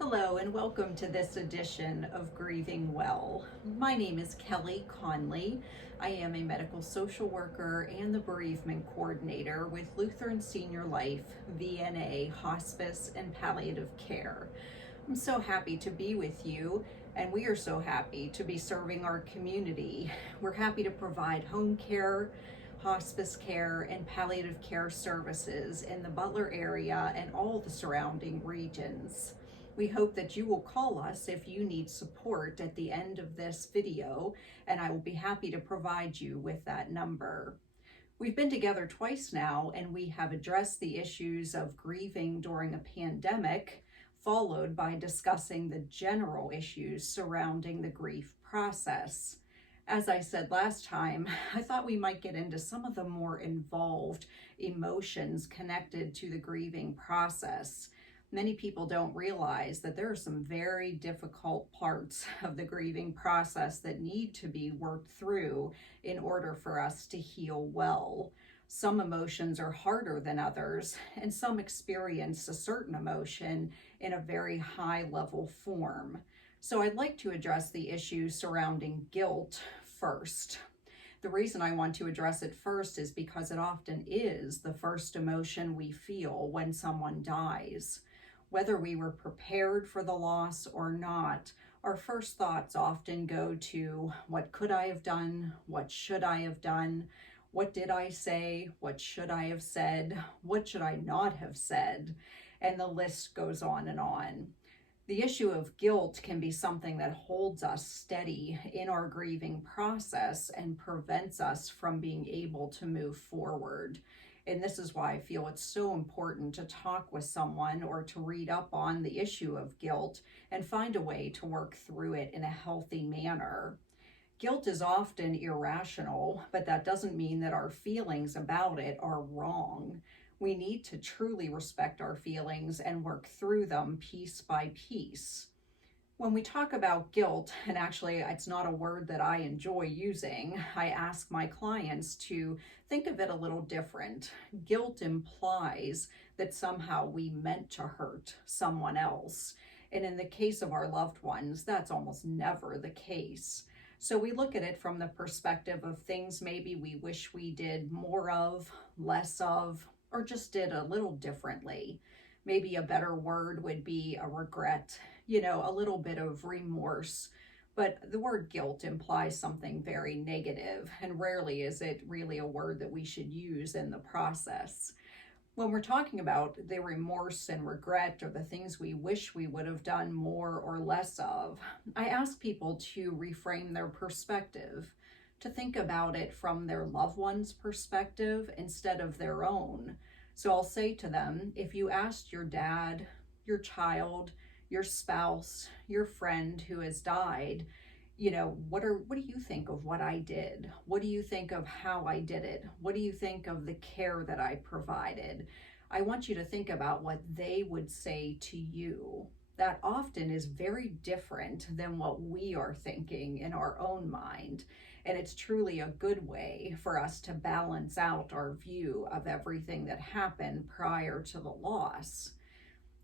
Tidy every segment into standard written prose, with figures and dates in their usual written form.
Hello and welcome to this edition of Grieving Well. My name is Kelli Connolly. I am a medical social worker and the bereavement coordinator with Lutheran Senior Life, VNA, Hospice, and Palliative Care. I'm so happy to be with you, and we are so happy to be serving our community. We're happy to provide home care, hospice care, and palliative care services in the Butler area and all the surrounding regions. We hope that you will call us if you need support at the end of this video, and I will be happy to provide you with that number. We've been together twice now, and we have addressed the issues of grieving during a pandemic, followed by discussing the general issues surrounding the grief process. As I said last time, I thought we might get into some of the more involved emotions connected to the grieving process. Many people don't realize that there are some very difficult parts of the grieving process that need to be worked through in order for us to heal well. Some emotions are harder than others, and some experience a certain emotion in a very high level form. So I'd like to address the issues surrounding guilt first. The reason I want to address it first is because it often is the first emotion we feel when someone dies. Whether we were prepared for the loss or not, our first thoughts often go to what could I have done? What should I have done? What did I say? What should I have said? What should I not have said? And the list goes on and on. The issue of guilt can be something that holds us steady in our grieving process and prevents us from being able to move forward. And this is why I feel it's so important to talk with someone or to read up on the issue of guilt and find a way to work through it in a healthy manner. Guilt is often irrational, but that doesn't mean that our feelings about it are wrong. We need to truly respect our feelings and work through them piece by piece. When we talk about guilt, and actually it's not a word that I enjoy using, I ask my clients to think of it a little different. Guilt implies that somehow we meant to hurt someone else. And in the case of our loved ones, that's almost never the case. So we look at it from the perspective of things maybe we wish we did more of, less of, or just did a little differently. Maybe a better word would be a regret, a little bit of remorse. But the word guilt implies something very negative, and rarely is it really a word that we should use in the process. When we're talking about the remorse and regret or the things we wish we would have done more or less of, I ask people to reframe their perspective, to think about it from their loved one's perspective instead of their own. So I'll say to them, if you asked your dad, your child, your spouse, your friend who has died, what do you think of what I did? What do you think of how I did it? What do you think of the care that I provided? I want you to think about what they would say to you. That often is very different than what we are thinking in our own mind. And it's truly a good way for us to balance out our view of everything that happened prior to the loss.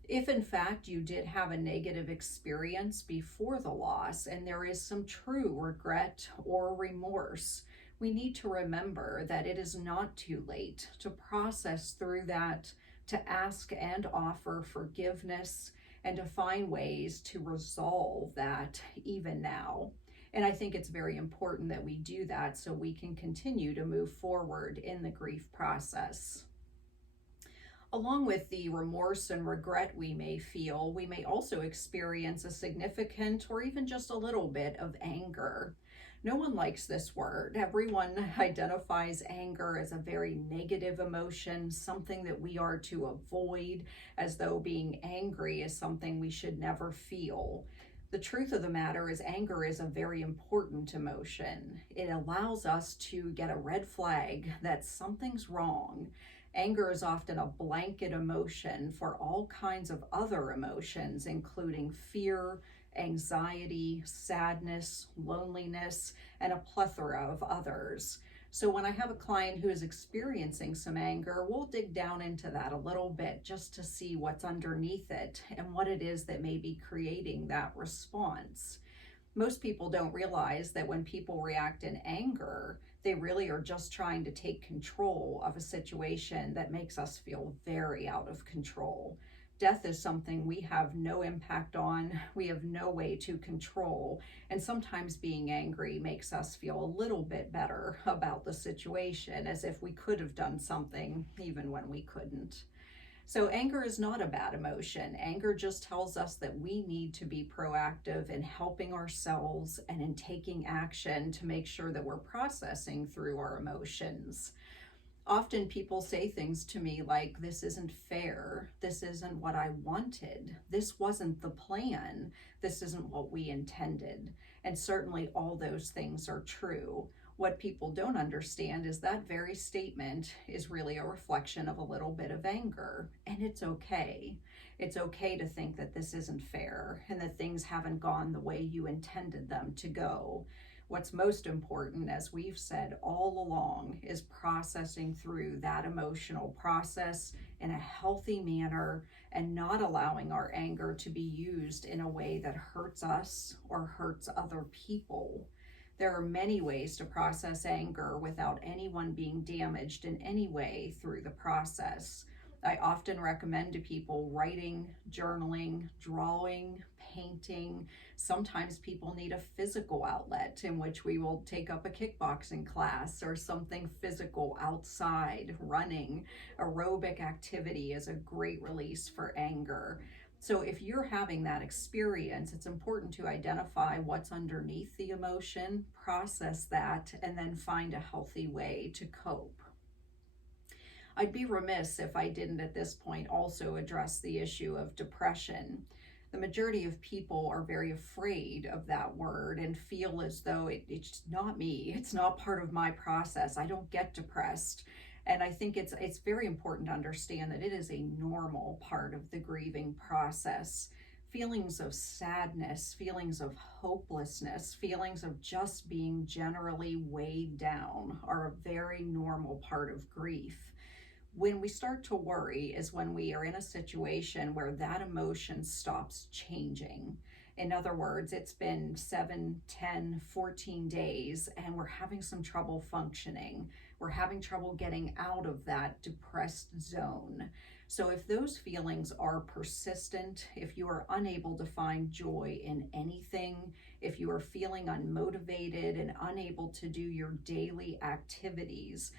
If in fact you did have a negative experience before the loss and there is some true regret or remorse, we need to remember that it is not too late to process through that, to ask and offer forgiveness, and to find ways to resolve that even now. And I think it's very important that we do that so we can continue to move forward in the grief process. Along with the remorse and regret we may feel, we may also experience a significant or even just a little bit of anger. No one likes this word. Everyone identifies anger as a very negative emotion, something that we are to avoid, as though being angry is something we should never feel. The truth of the matter is anger is a very important emotion. It allows us to get a red flag that something's wrong. Anger is often a blanket emotion for all kinds of other emotions, including fear, anxiety, sadness, loneliness, and a plethora of others. So when I have a client who is experiencing some anger, we'll dig down into that a little bit just to see what's underneath it and what it is that may be creating that response. Most people don't realize that when people react in anger, they really are just trying to take control of a situation that makes us feel very out of control. Death is something we have no impact on, we have no way to control, and sometimes being angry makes us feel a little bit better about the situation, as if we could have done something even when we couldn't. So anger is not a bad emotion. Anger just tells us that we need to be proactive in helping ourselves and in taking action to make sure that we're processing through our emotions. Often people say things to me like, this isn't fair, this isn't what I wanted, this wasn't the plan, this isn't what we intended. And certainly all those things are true. What people don't understand is that very statement is really a reflection of a little bit of anger, and it's okay. It's okay to think that this isn't fair and that things haven't gone the way you intended them to go. What's most important, as we've said all along, is processing through that emotional process in a healthy manner and not allowing our anger to be used in a way that hurts us or hurts other people. There are many ways to process anger without anyone being damaged in any way through the process. I often recommend to people writing, journaling, drawing, painting. Sometimes people need a physical outlet in which we will take up a kickboxing class or something physical outside. Running, aerobic activity is a great release for anger. So if you're having that experience, it's important to identify what's underneath the emotion, process that, and then find a healthy way to cope. I'd be remiss if I didn't at this point also address the issue of depression. The majority of people are very afraid of that word and feel as though it's not me, it's not part of my process, I don't get depressed. And I think it's very important to understand that it is a normal part of the grieving process. Feelings of sadness, feelings of hopelessness, feelings of just being generally weighed down are a very normal part of grief. When we start to worry is when we are in a situation where that emotion stops changing. In other words, it's been 7, 10, 14 days and we're having some trouble functioning. We're having trouble getting out of that depressed zone. So if those feelings are persistent, if you are unable to find joy in anything, if you are feeling unmotivated and unable to do your daily activities,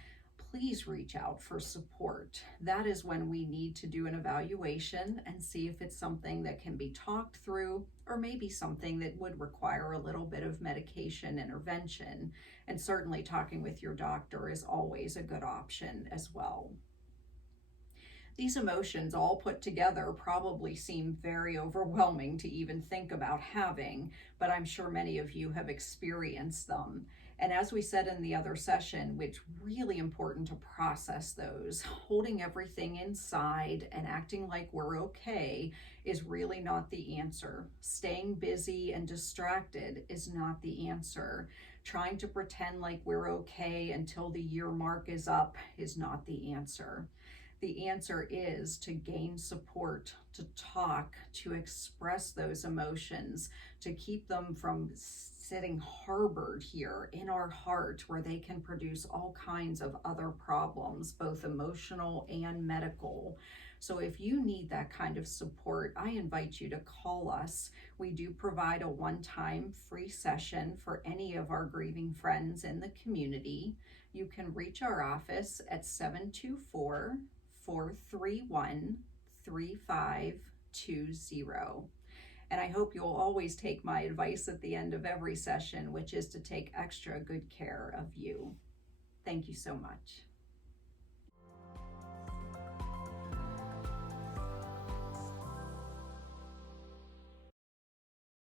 please reach out for support. That is when we need to do an evaluation and see if it's something that can be talked through or maybe something that would require a little bit of medication intervention. And certainly talking with your doctor is always a good option as well. These emotions all put together probably seem very overwhelming to even think about having, but I'm sure many of you have experienced them. And as we said in the other session, it's really important to process those. Holding everything inside and acting like we're okay is really not the answer. Staying busy and distracted is not the answer. Trying to pretend like we're okay until the year mark is up is not the answer. The answer is to gain support, to talk, to express those emotions, to keep them from sitting harbored here in our heart where they can produce all kinds of other problems, both emotional and medical. So if you need that kind of support, I invite you to call us. We do provide a one-time free session for any of our grieving friends in the community. You can reach our office at 724-431-3520. And I hope you'll always take my advice at the end of every session, which is to take extra good care of you. Thank you so much.